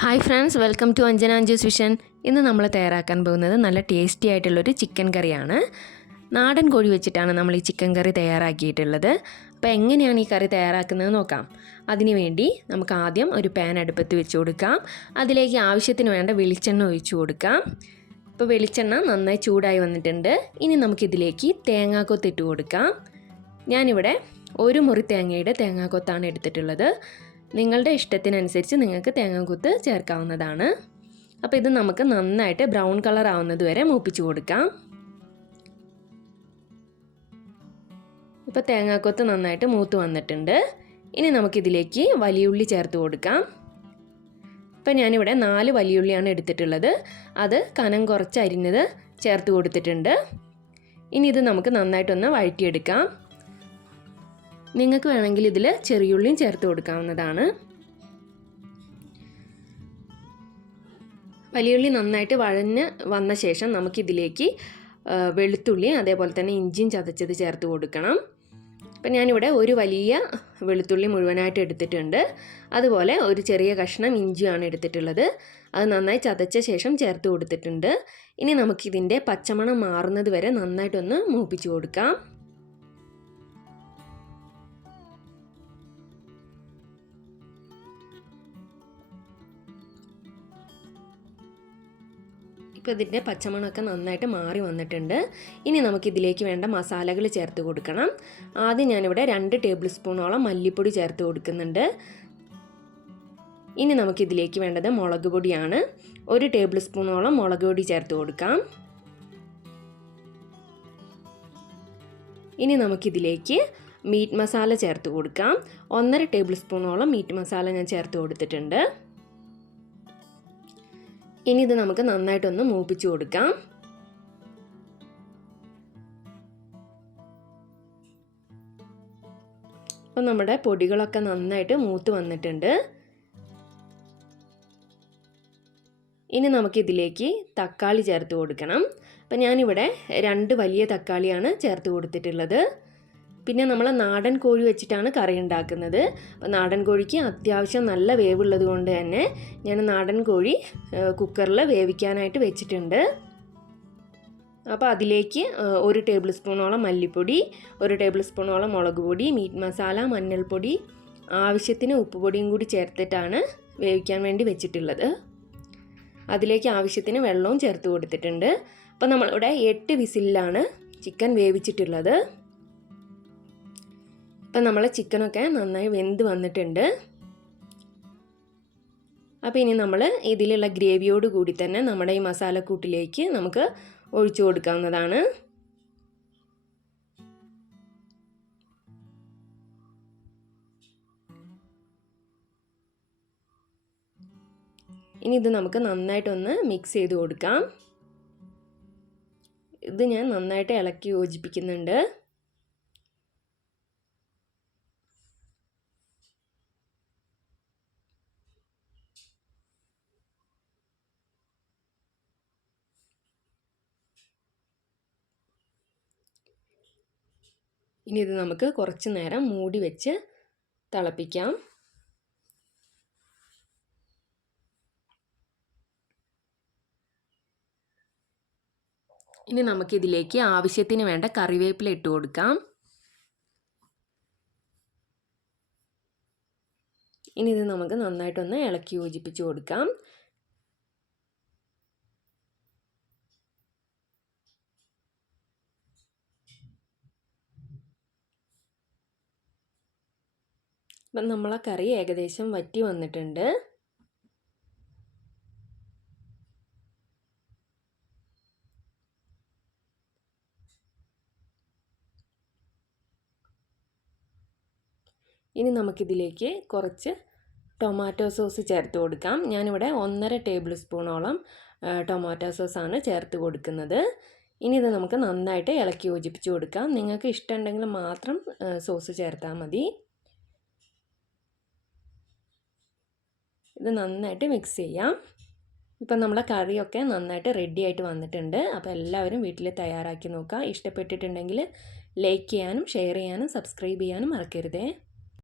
Hi friends, welcome to Anjana Anju's vision. ഇന്ന് നമ്മൾ തയ്യാറാക്കാൻ പോകുന്നത് നല്ല ടേസ്റ്റി ആയിട്ടുള്ളൊരു ചിക്കൻ കറിയാണ്. നാടൻ കോഴി വെച്ചിട്ടാണ് നമ്മൾ ഈ ചിക്കൻ കറി തയ്യാറാക്കിയിട്ടുള്ളത്. അപ്പോൾ എങ്ങനെയാണ് ഈ കറി തയ്യാറാക്കുന്നത് നോക്കാം. അതിനുവേണ്ടി നമുക്ക് ആദ്യം ഒരു പാൻ അടുപ്പത്ത് വെച്ച് കൊടുക്കാം. അതിലേക്ക് ആവശ്യത്തിന് വേണ്ട വെളിച്ചെണ്ണ ഒഴിച്ചു കൊടുക്കാം. ഇപ്പോൾ വെളിച്ചെണ്ണ നന്നായി ചൂടായി വന്നിട്ടുണ്ട്. ഇനി നമുക്കിതിലേക്ക് തേങ്ങാക്കൊത്ത് ഇട്ട് കൊടുക്കാം. ഞാനിവിടെ ഒരു മുറി തേങ്ങയുടെ തേങ്ങാക്കൊത്താണ് എടുത്തിട്ടുള്ളത്. നിങ്ങളുടെ ഇഷ്ടത്തിനനുസരിച്ച് നിങ്ങൾക്ക് തേങ്ങാക്കൊത്ത് ചേർക്കാവുന്നതാണ്. അപ്പോൾ ഇത് നമുക്ക് നന്നായിട്ട് ബ്രൗൺ കളർ ആവുന്നത് വരെ മൂപ്പിച്ച് കൊടുക്കാം. ഇപ്പോൾ തേങ്ങാക്കൊത്ത് നന്നായിട്ട് മൂത്ത് വന്നിട്ടുണ്ട്. ഇനി നമുക്കിതിലേക്ക് വലിയുള്ളി ചേർത്ത് കൊടുക്കാം. ഇപ്പോൾ ഞാനിവിടെ 4 വലിയുള്ളിയാണ് എടുത്തിട്ടുള്ളത്. അത് കനം കുറച്ച് അരിഞ്ഞത് ചേർത്ത് കൊടുത്തിട്ടുണ്ട്. ഇനി ഇത് നമുക്ക് നന്നായിട്ടൊന്ന് വഴറ്റിയെടുക്കാം. നിങ്ങൾക്ക് വേണമെങ്കിൽ ഇതിൽ ചെറിയുള്ളിയും ചേർത്ത് കൊടുക്കാവുന്നതാണ്. വലിയുള്ളി നന്നായിട്ട് വഴഞ്ഞ് വന്ന ശേഷം നമുക്കിതിലേക്ക് വെളുത്തുള്ളി അതേപോലെ തന്നെ ഇഞ്ചിയും ചതച്ചത് ചേർത്ത് കൊടുക്കണം. അപ്പം ഞാനിവിടെ ഒരു വലിയ വെളുത്തുള്ളി മുഴുവനായിട്ട് എടുത്തിട്ടുണ്ട്. അതുപോലെ ഒരു ചെറിയ കഷ്ണം ഇഞ്ചിയാണ് എടുത്തിട്ടുള്ളത്. അത് നന്നായി ചതച്ച ശേഷം ചേർത്ത് കൊടുത്തിട്ടുണ്ട്. ഇനി നമുക്കിതിൻ്റെ പച്ചമണം മാറുന്നത് വരെ നന്നായിട്ടൊന്ന് മൂപ്പിച്ച് കൊടുക്കാം. ഇപ്പോൾ ഇതിൻ്റെ പച്ചമണമൊക്കെ നന്നായിട്ട് മാറി വന്നിട്ടുണ്ട്. ഇനി നമുക്കിതിലേക്ക് വേണ്ട മസാലകൾ ചേർത്ത് കൊടുക്കണം. ആദ്യം ഞാനിവിടെ 2 ടേബിൾ സ്പൂണോളം മല്ലിപ്പൊടി ചേർത്ത് കൊടുക്കുന്നുണ്ട്. ഇനി നമുക്കിതിലേക്ക് വേണ്ടത് മുളക് പൊടിയാണ്. 1 ടേബിൾ സ്പൂണോളം മുളക് പൊടി ചേർത്ത് കൊടുക്കാം. ഇനി നമുക്കിതിലേക്ക് മീറ്റ് മസാല ചേർത്ത് കൊടുക്കാം. 1.5 ടേബിൾ സ്പൂണോളം മീറ്റ് മസാല ഞാൻ ചേർത്ത് കൊടുത്തിട്ടുണ്ട്. ഇനി ഇത് നമുക്ക് നന്നായിട്ടൊന്ന് മൂപ്പിച്ച് കൊടുക്കാം. അപ്പോൾ നമ്മുടെ പൊടികളൊക്കെ നന്നായിട്ട് മൂത്ത് വന്നിട്ടുണ്ട്. ഇനി നമുക്കിതിലേക്ക് തക്കാളി ചേർത്ത് കൊടുക്കണം. അപ്പോൾ ഞാനിവിടെ 2 വലിയ തക്കാളിയാണ് ചേർത്ത് കൊടുത്തിട്ടുള്ളത്. പിന്നെ നമ്മൾ നാടൻ കോഴി വെച്ചിട്ടാണ് കറി ഉണ്ടാക്കുന്നത്. അപ്പോൾ നാടൻ കോഴിക്ക് അത്യാവശ്യം നല്ല വേവുള്ളത് കൊണ്ട് തന്നെ ഞാൻ നാടൻ കോഴി കുക്കറിൽ വേവിക്കാനായിട്ട് വെച്ചിട്ടുണ്ട്. അപ്പോൾ അതിലേക്ക് 1 ടേബിൾ സ്പൂണോളം മല്ലിപ്പൊടി, 1 ടേബിൾ സ്പൂണോളം മുളക് പൊടി, മീറ്റ് മസാല, മഞ്ഞൾപ്പൊടി, ആവശ്യത്തിന് ഉപ്പുപൊടിയും കൂടി ചേർത്തിട്ടാണ് വേവിക്കാൻ വേണ്ടി വെച്ചിട്ടുള്ളത്. അതിലേക്ക് ആവശ്യത്തിന് വെള്ളവും ചേർത്ത് കൊടുത്തിട്ടുണ്ട്. അപ്പോൾ നമ്മളിവിടെ 8 വിസിലിലാണ് ചിക്കൻ വേവിച്ചിട്ടുള്ളത്. അപ്പം നമ്മളെ ചിക്കനൊക്കെ നന്നായി വെന്ത് വന്നിട്ടുണ്ട്. അപ്പോൾ ഇനി നമ്മൾ ഇതിലുള്ള ഗ്രേവിയോട് കൂടി തന്നെ നമ്മുടെ ഈ മസാലക്കൂട്ടിലേക്ക് നമുക്ക് ഒഴിച്ചു കൊടുക്കാവുന്നതാണ്. ഇനി ഇത് നമുക്ക് നന്നായിട്ടൊന്ന് മിക്സ് ചെയ്ത് കൊടുക്കാം. ഇത് ഞാൻ നന്നായിട്ട് ഇളക്കി യോജിപ്പിക്കുന്നുണ്ട്. ഇനി ഇത് നമുക്ക് കുറച്ച് നേരം മൂടി വെച്ച് തിളപ്പിക്കാം. ഇനി നമുക്കിതിലേക്ക് ആവശ്യത്തിന് വേണ്ട കറിവേപ്പില ഇട്ട് കൊടുക്കാം. ഇനി ഇത് നമുക്ക് നന്നായിട്ടൊന്ന് ഇളക്കി യോജിപ്പിച്ച് കൊടുക്കാം. അപ്പം നമ്മളെ കറി ഏകദേശം വറ്റി വന്നിട്ടുണ്ട്. ഇനി നമുക്കിതിലേക്ക് കുറച്ച് ടൊമാറ്റോ സോസ് ചേർത്ത് കൊടുക്കാം. ഞാനിവിടെ 1.5 ടേബിൾ സ്പൂണോളം ടൊമാറ്റോ സോസാണ് ചേർത്ത് കൊടുക്കുന്നത്. ഇനി ഇത് നമുക്ക് നന്നായിട്ട് ഇളക്കി യോജിപ്പിച്ച് കൊടുക്കാം. നിങ്ങൾക്ക് ഇഷ്ടമുണ്ടെങ്കിൽ മാത്രം സോസ് ചേർത്താൽ മതി. ഇത് നന്നായിട്ട് മിക്സ് ചെയ്യാം. ഇപ്പം നമ്മളെ കറിയൊക്കെ നന്നായിട്ട് റെഡി ആയിട്ട് വന്നിട്ടുണ്ട്. അപ്പോൾ എല്ലാവരും വീട്ടിൽ തയ്യാറാക്കി നോക്കുക. ഇഷ്ടപ്പെട്ടിട്ടുണ്ടെങ്കിൽ ലൈക്ക് ചെയ്യാനും ഷെയർ ചെയ്യാനും സബ്സ്ക്രൈബ് ചെയ്യാനും മറക്കരുതേ.